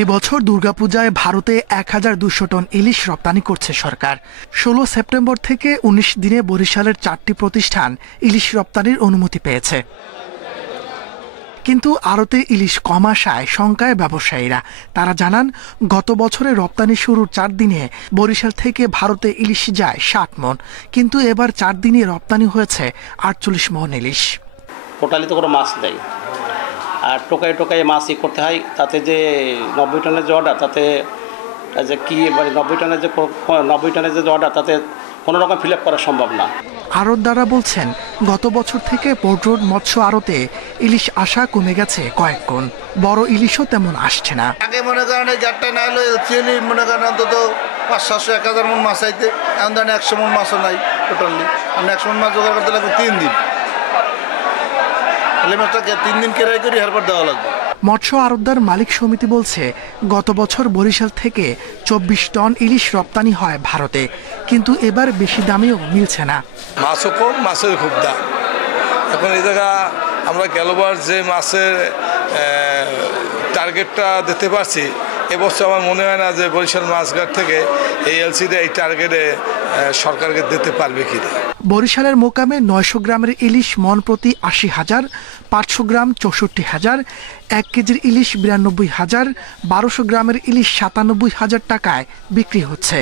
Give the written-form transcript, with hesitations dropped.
এবছর দুর্গাপূজায় ভারতে ১,২০০ টন ইলিশ রপ্তানি করছে সরকার। ১৬ সেপ্টেম্বর থেকে ১৯ দিনে বরিশালের ৪টি প্রতিষ্ঠান ইলিশ রপ্তানির অনুমতি পেয়েছে। কিন্তু আড়তে ইলিশ কম আসায় শঙ্কায় ব্যবসায়ীরা। তারা জানান, গত বছরে রপ্তানি শুরুর ৪ দিনে বরিশাল থেকে ভারতে ইলিশ যায় ৬০ মণ, কিন্তু এবার ৪ দিনে রপ্তানি হয়েছে ৪৮ মণ ইলিশ। টোটালি তো কোনো মাছ দেয়, আর টোকায় টোকায় মাছই করতে হয়। তাতে যে ৯০ টনের যে অর্ডার, তাতে যে কি মানে ৯০ টনের যে অর্ডার, তাতে কোনো রকম ফিল আপ করা সম্ভব না। আড়তদাররা বলছেন, গত বছর থেকে পোর্ট রোড মৎস্য আড়তে ইলিশ আসা কমে গেছে কয়েক গুণ। বড় ইলিশও তেমন আসছে না। আগে মনে করেন এই যারটা না হলো এলসিএলি মনে করেন অন্তত ৫০০-১,০০০ মণ মাছ আইতে, এখন ধরেন ১০০ মণ মাছও নাই টোটালি। আমরা ১০০ মণ মাছ জোগাড় করতে লাগবে ৩ দিন। তাহলে মাছটাকে ৩ দিন কেরাই করি এরপর দেওয়া লাগবে। মৎস্য আড়তদার মালিক সমিতি বলছে, গত বছর বরিশাল থেকে ২৪ টন ইলিশ রপ্তানি হয় ভারতে, কিন্তু এবার বেশি দামেও মিলছে না। মাছও কম, মাছের খুব দাম। এখন এই জায়গা আমরা গেলবার যে মাছের টার্গেটটা দিতে পারছি, এবছর আমার মনে হয় না যে বরিশাল মাছঘাট থেকে এই এলসিডি এই টার্গেটে সরকারকে দিতে পারবে কিনা। বরিশালের মোকামে ৯০০ গ্রামের ইলিশ মণ প্রতি ৮০,০০০, ৫০০ গ্রাম ৬৪,০০০, ১ কেজির ইলিশ ৯২,০০০, ১২০০ গ্রামের ইলিশ ৯৭,০০০ টাকায় বিক্রি হচ্ছে।